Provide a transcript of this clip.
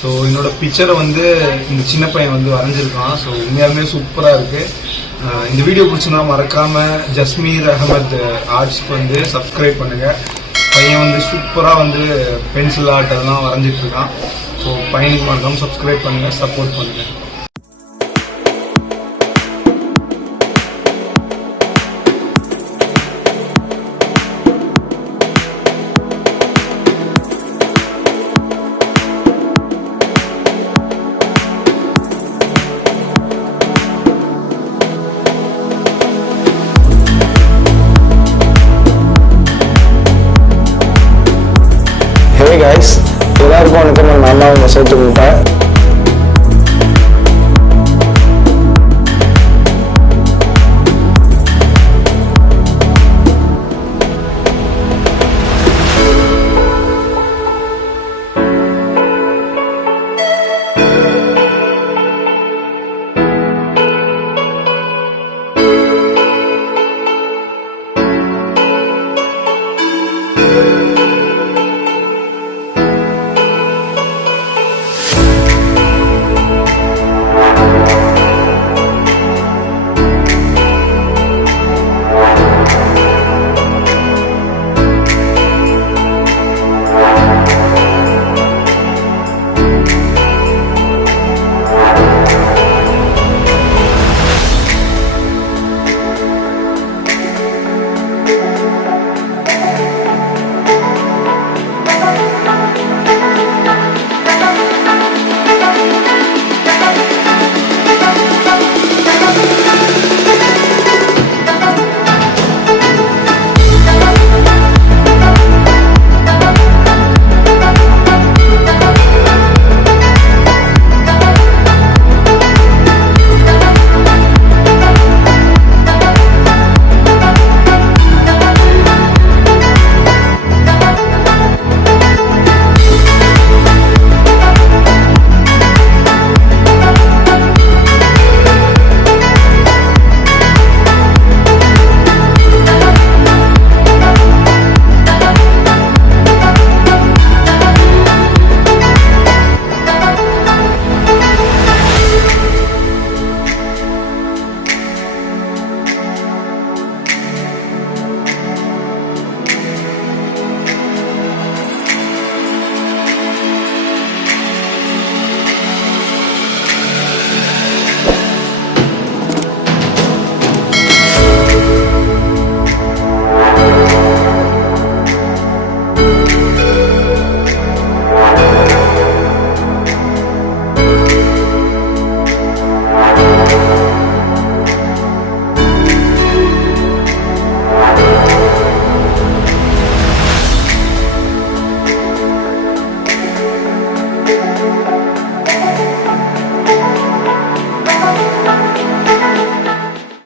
So என்னோட பிக்சரை வந்து இந்த சின்ன பையன் வந்து வரைஞ்சிருக்கான். ஸோ உண்மையாலுமே சூப்பராக இருக்குது. இந்த வீடியோ பிடிச்சுன்னா மறக்காமல் ஜஸ்மீர் அகமது ஆர்ட்ஸ்க்கு வந்து சப்ஸ்கிரைப் பண்ணுங்கள். பையன் வந்து சூப்பராக வந்து பென்சில் ஆர்ட் அதெல்லாம் வரைஞ்சிட்டு இருக்கான். ஸோ பையனுக்கு மறக்காமல் சப்ஸ்கிரைப் பண்ணுங்கள், சப்போர்ட் பண்ணுங்கள். Hey guys, எல்லாருக்கும் வணக்கம். நான் Sothu Mootai.